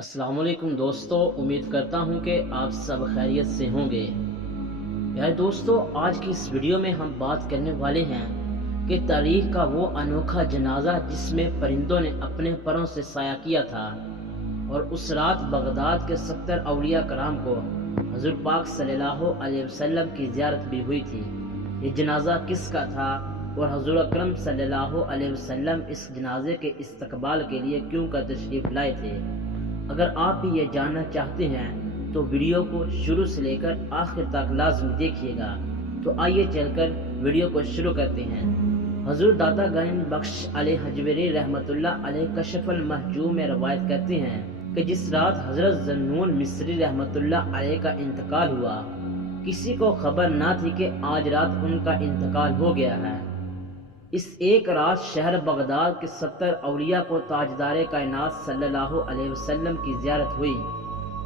अस्सलाम वालेकुम दोस्तों, उम्मीद करता हूं कि आप सब खैरियत से होंगे। यार दोस्तों, आज की इस वीडियो में हम बात करने वाले हैं कि तारीख का वो अनोखा जनाजा जिसमें परिंदों ने अपने परों से साया किया था और उस रात बगदाद के 70 औलिया कराम को हुजूर पाक सल्लल्लाहु अलैहि वसल्लम की ज़ियारत भी हुई थी। ये जनाजा किसका था और हुजूर अकरम सल्लल्लाहु अलैहि वसल्लम इस जनाजे के इस्तकबाल के लिए क्यों का तशरीफ़ लाए थे। अगर आप भी ये जानना चाहते हैं तो वीडियो को शुरू से लेकर आखिर तक लाजमी देखिएगा। तो आइए चलकर वीडियो को शुरू करते हैं। हजूर दाता गनीम बख्श अलैहि हजवेरी रहमतुल्लाह अलैहि कशफुल महजूम में रवायत करते हैं कि जिस रात हजरत ज़न्नून मिस्री रहमतुल्लाह अलैहि का इंतकाल हुआ, किसी को खबर ना थी कि आज रात उनका इंतकाल हो गया है। इस एक रात शहर बगदाद के 70 औलिया को ताजदारे कायनात सल्लल्लाहु अलैहि वसल्लम की ज़ियारत हुई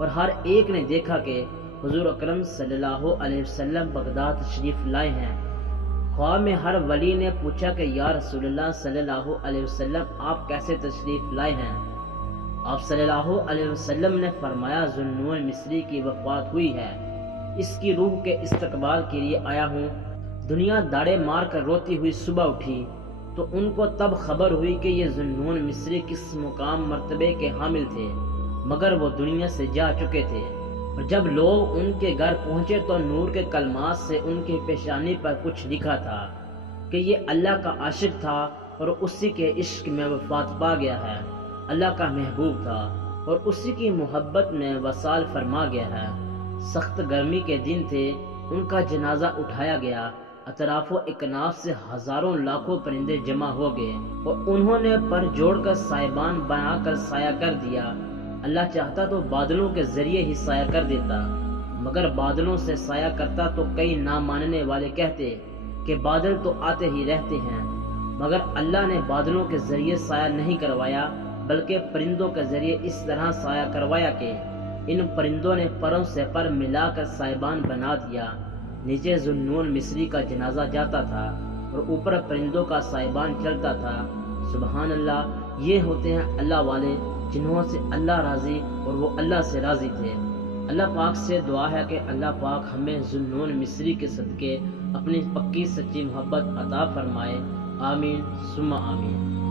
और हर एक ने देखा कि हुजूर अकरम सल्लल्लाहु अलैहि वसल्लम बगदाद तशरीफ लाए हैं। ख्वाब में हर वली ने पूछा कि या रसूलुल्लाह सल्लल्लाहु अलैहि वसल्लम, आप कैसे तशरीफ लाए हैं। आप सल्लल्लाहु अलैहि वसल्लम ने फरमाया, ज़ुन्नून मिस्री की वफात हुई है, इसकी रूह के इस्तकबाल के लिए आया हूँ। दुनिया दाड़े मार कर रोती हुई सुबह उठी तो उनको तब खबर हुई कि ये ज़ुन्नून मिस्री किस मुकाम मर्तबे के हामिल थे, मगर वो दुनिया से जा चुके थे। और जब लोग उनके घर पहुंचे तो नूर के कलमात से उनकी पेशानी पर कुछ लिखा था कि ये अल्लाह का आशिक था और उसी के इश्क में वफात पा गया है, अल्लाह का महबूब था और उसी की मोहब्बत में वसाल फरमा गया है। सख्त गर्मी के दिन थे, उनका जनाजा उठाया गया। अतराफो इकनाफ से हजारों लाखों परिंदे जमा हो गए और उन्होंने पर जोड़कर साइबान बनाकर साया कर दिया। अल्लाह चाहता तो बादलों के जरिए ही साया कर देता, मगर बादलों से साया करता तो कई ना मानने वाले कहते कि बादल तो आते ही रहते हैं। मगर अल्लाह ने बादलों के जरिए साया नहीं करवाया, बल्कि परिंदों के जरिए इस तरह साया करवाया कि इन परिंदों ने परों से पर मिलाकर साइबान बना दिया। नीचे ज़ुन्नून मिस्री का जनाजा जाता था और ऊपर परिंदों का साइबान चलता था। सुबहान अल्लाह, ये होते हैं अल्लाह वाले जिन्हों से अल्लाह राजी और वो अल्लाह से राजी थे। अल्लाह पाक से दुआ है कि अल्लाह पाक हमें ज़ुन्नून मिस्री के सदके अपनी पक्की सच्ची मोहब्बत अता फरमाए। आमीन सुम्मा आमीन।